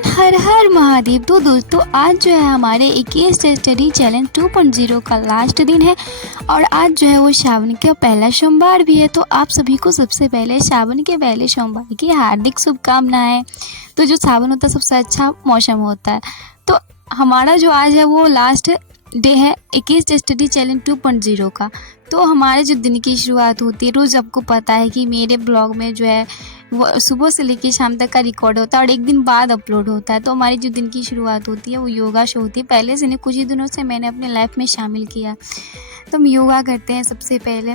Everyone, हर हर महादेव। तो दोस्तों, आज जो है हमारे 21 स्टडी चैलेंज 2.0 का लास्ट दिन है और आज जो है वो श्रावण का पहला सोमवार भी है। तो आप सभी को सबसे पहले श्रावण के पहले सोमवार की हार्दिक शुभकामनाएं। तो जो सावन होता है सबसे अच्छा मौसम होता है। तो हमारा जो आज है वो लास्ट डे है 21 स्टडी चैलेंज 2.0 का। तो हमारे जो दिन की शुरुआत होती है, रोज़ आपको पता है कि मेरे ब्लॉग में जो है वो सुबह से लेकर शाम तक का रिकॉर्ड होता है और एक दिन बाद अपलोड होता है। तो हमारी जो दिन की शुरुआत होती है वो योगा से होती है। पहले से नहीं, कुछ ही दिनों से मैंने अपने लाइफ में शामिल किया। तो हम योगा करते हैं सबसे पहले,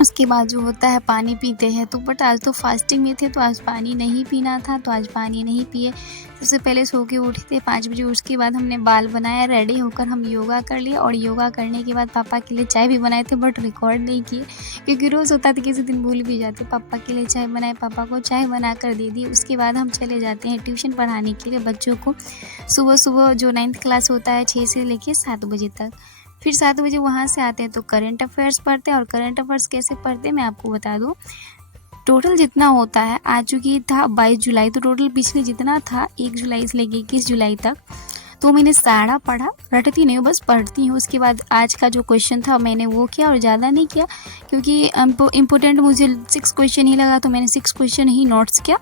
उसके बाद जो होता है पानी पीते हैं। तो बट आज तो फास्टिंग में थे तो आज पानी नहीं पीना था, तो आज पानी नहीं पिए। सबसे पहले सो के उठे थे 5 बजे। उसके बाद हमने बाल बनाया, रेडी होकर हम योगा कर लिए और योगा करने के बाद पापा के लिए चाय भी बनाए थे, बट रिकॉर्ड नहीं किए क्योंकि रोज़ होता था किसी दिन भूल भी जाते। पापा के लिए चाय बनाए, पापा को चाय बना कर दे दी। उसके बाद हम चले जाते हैं ट्यूशन पढ़ाने के लिए बच्चों को। सुबह सुबह जो 9th क्लास होता है 6 से लेकर 7 बजे तक। फिर 7 बजे वहाँ से आते हैं तो करंट अफेयर्स पढ़ते हैं। और करंट अफेयर्स कैसे पढ़ते हैं मैं आपको बता दूँ। टोटल जितना होता है, आज चूँकि था 22 जुलाई, तो टोटल पिछले जितना था 1 जुलाई से लेकर 21 जुलाई तक, तो मैंने सारा पढ़ा। रटती नहीं हूँ, बस पढ़ती हूँ। उसके बाद आज का जो क्वेश्चन था मैंने वो किया और ज़्यादा नहीं किया क्योंकि इम्पोर्टेंट मुझे 6 क्वेश्चन ही लगा, तो मैंने 6 क्वेश्चन ही नोट्स किया,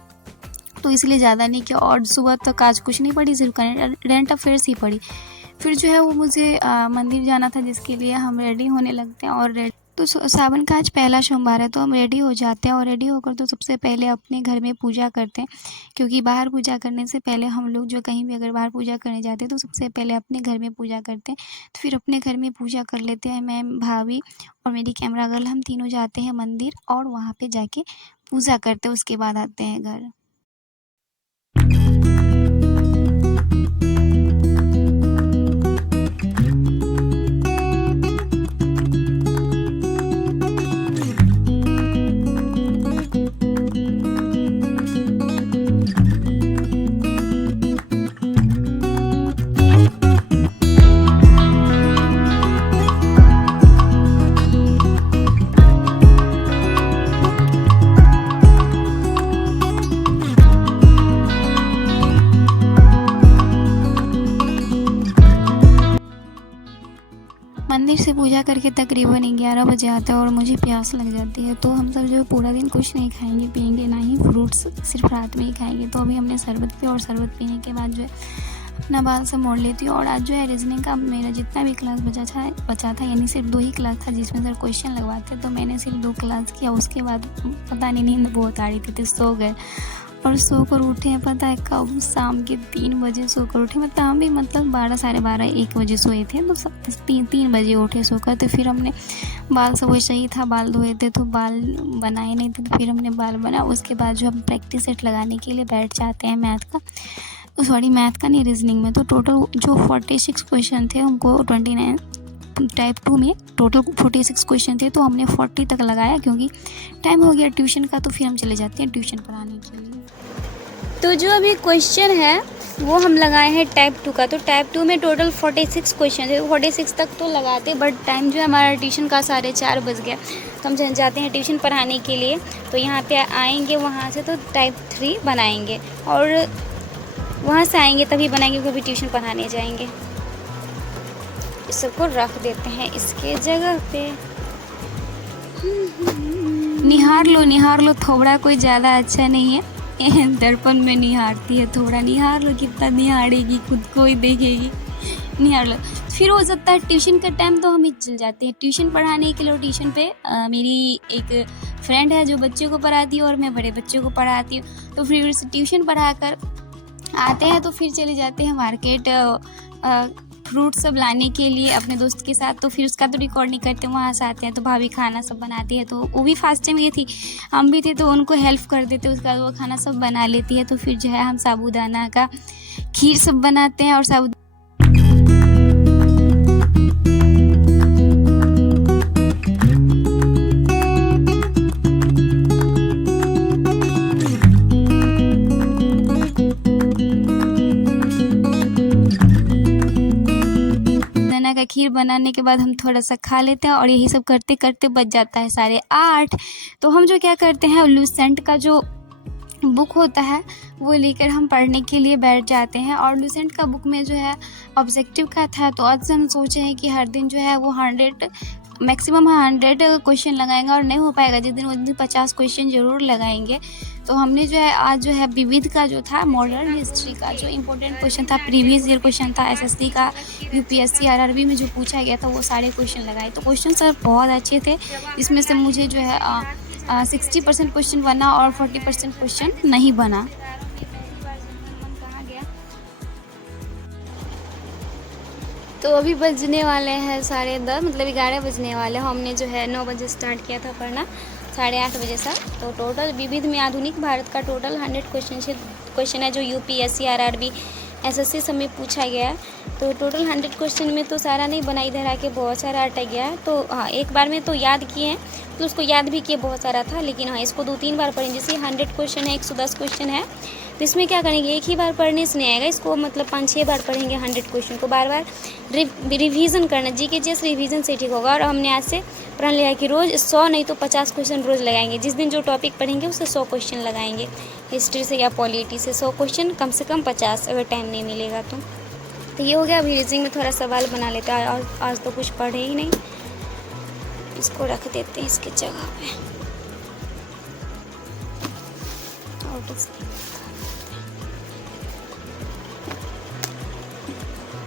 तो इसलिए ज़्यादा नहीं किया। और सुबह तक आज कुछ नहीं पढ़ी, सिर्फ करंट अफेयर्स ही पढ़ी। फिर जो है वो मुझे मंदिर जाना था, जिसके लिए हम रेडी होने लगते हैं। और तो सावन का आज पहला सोमवार है, तो हम रेडी हो जाते हैं और रेडी होकर तो सबसे पहले अपने घर में पूजा करते हैं, क्योंकि बाहर पूजा करने से पहले हम लोग जो कहीं भी अगर बाहर पूजा करने जाते हैं तो सबसे पहले अपने घर में पूजा करते हैं। तो फिर अपने घर में पूजा कर लेते हैं। मैं, भाभी और मेरी कैमरा गर्ल, हम तीनों जाते हैं मंदिर और वहाँ पर जाके पूजा करते हैं। उसके बाद आते हैं घर। मंदिर से पूजा करके तकरीबन 11 बजे आते हैं और मुझे प्यास लग जाती है। तो हम सब जो पूरा दिन कुछ नहीं खाएंगे पिएंगे, ना ही फ्रूट्स, सिर्फ रात में ही खाएंगे। तो अभी हमने शरबत पिया और शरबत पीने के बाद जो है अपना बाल से मोड़ लेती हूँ। और आज जो है रीजनिंग का मेरा जितना भी क्लास बचा था, यानी सिर्फ 2 ही क्लास था जिसमें सर क्वेश्चन लगवाते, तो मैंने सिर्फ 2 क्लास किया। उसके बाद पता नहीं, नींद बहुत आ रही थी तो सो गए और सोकर उठे हैं। पता है कब? शाम के 3 बजे सोकर उठे। मतलब हम भी 12, साढ़े 12, 1 बजे सोए थे, तो 3 बजे उठे सोकर। तो फिर हमने बाल सब वैसे ही था, बाल धोए थे तो बाल बनाए नहीं थे, तो फिर हमने बाल बनाया। उसके बाद जो हम प्रैक्टिस सेट लगाने के लिए बैठ जाते हैं मैथ का नहीं, रीजनिंग में। तो टोटल जो 46 क्वेश्चन थे, हमको 29 टाइप 2 में टोटल 46 क्वेश्चन थे, तो हमने 40 तक लगाया क्योंकि टाइम हो गया ट्यूशन का। तो फिर हम चले जाते हैं ट्यूशन पढ़ाने के लिए। तो जो अभी क्वेश्चन है वो हम लगाए हैं टाइप 2 का। तो टाइप 2 में टोटल 46 क्वेश्चन थे, 46 तक तो लगाते, बट टाइम जो है हमारा ट्यूशन का 4:30 बज गया। तो हम जाते हैं ट्यूशन पढ़ाने के लिए। तो यहाँ पे आएंगे वहाँ से तो टाइप 3 बनाएंगे और वहाँ से आएंगे तभी बनाएंगे क्योंकि ट्यूशन पढ़ाने जाएंगे। इस सबको रख देते हैं इसके जगह पे। निहार लो, थोड़ा कोई ज़्यादा अच्छा नहीं है। दर्पण में निहारती है, थोड़ा निहार लो। कितना निहारेगी, खुद को ही देखेगी। निहार लो। फिर हो सकता है ट्यूशन का टाइम तो हम ही चल जाते हैं ट्यूशन पढ़ाने के लिए। ट्यूशन पे मेरी एक फ्रेंड है जो बच्चों को पढ़ाती है और मैं बड़े बच्चों को पढ़ाती हूँ। तो फिर ट्यूशन पढ़ा कर आते हैं तो फिर चले जाते हैं मार्केट फ्रूट सब लाने के लिए अपने दोस्त के साथ। तो फिर उसका तो रिकॉर्ड नहीं करते, वहाँ से आते हैं तो भाभी खाना सब बनाती है। तो वो भी फास्ट में थी, हम भी थे, तो उनको हेल्प कर देते। उसके बाद वो खाना सब बना लेती है। तो फिर जो है हम साबूदाना का खीर सब बनाते हैं और का खीर बनाने के बाद हम थोड़ा सा खा लेते हैं और यही सब करते करते बच जाता है 8:30। तो हम जो क्या करते हैं, लूसेंट का जो बुक होता है वो लेकर हम पढ़ने के लिए बैठ जाते हैं। और लूसेंट का बुक में जो है ऑब्जेक्टिव का था, तो आज से हम सोचे हैं कि हर दिन जो है वो 100 मैक्सिमम 100 क्वेश्चन लगाएंगे, और नहीं हो पाएगा जिस दिन उस दिन 50 क्वेश्चन ज़रूर लगाएंगे। तो हमने जो है आज जो है विविध का जो था मॉडर्न हिस्ट्री का जो इम्पोर्टेंट क्वेश्चन था, प्रीवियस ईयर क्वेश्चन था एसएससी का, यूपीएससी आरआरबी में जो पूछा गया था वो सारे क्वेश्चन लगाए। तो क्वेश्चन सर बहुत अच्छे थे, इसमें से मुझे जो है 60% क्वेश्चन बना और 40% क्वेश्चन नहीं बना। तो अभी बजने वाले हैं 10:30, मतलब 11 बजने वाले। हमने जो है 9 बजे स्टार्ट किया था पढ़ना, 8:30 बजे से। तो टोटल विविध में आधुनिक भारत का टोटल 100 क्वेश्चन है जो यूपीएससी आरआरबी एसएससी सब में पूछा गया है। तो टोटल 100 क्वेश्चन में तो सारा नहीं बना, इधर आके बहुत सारा अटक गया है। तो हाँ, एक बार में तो याद किए हैं, तो उसको याद भी किए बहुत सारा था, लेकिन हाँ इसको 2-3 बार पढ़ेंगे। जैसे 100 क्वेश्चन है, 110 क्वेश्चन है, तो इसमें क्या करेंगे, एक ही बार पढ़ने से नहीं आएगा, इसको मतलब 5-6 बार पढ़ेंगे। 100 क्वेश्चन को बार बार रिवीजन करना, जीके जैसे रिवीजन से ठीक होगा। और हमने आज से प्रण लिया कि रोज़ 100 नहीं तो 50 क्वेश्चन रोज़ लगाएंगे। जिस दिन जो टॉपिक पढ़ेंगे उससे 100 क्वेश्चन लगाएंगे, हिस्ट्री से या पॉलिटी से 100 क्वेश्चन, कम से कम 50 अगर टाइम नहीं मिलेगा तो ये हो गया। अभी रीजनिंग में थोड़ा सवाल बना लेते हैं, और आज तो कुछ पढ़े ही नहीं, इसको रख देते हैं इसकी जगह पे। और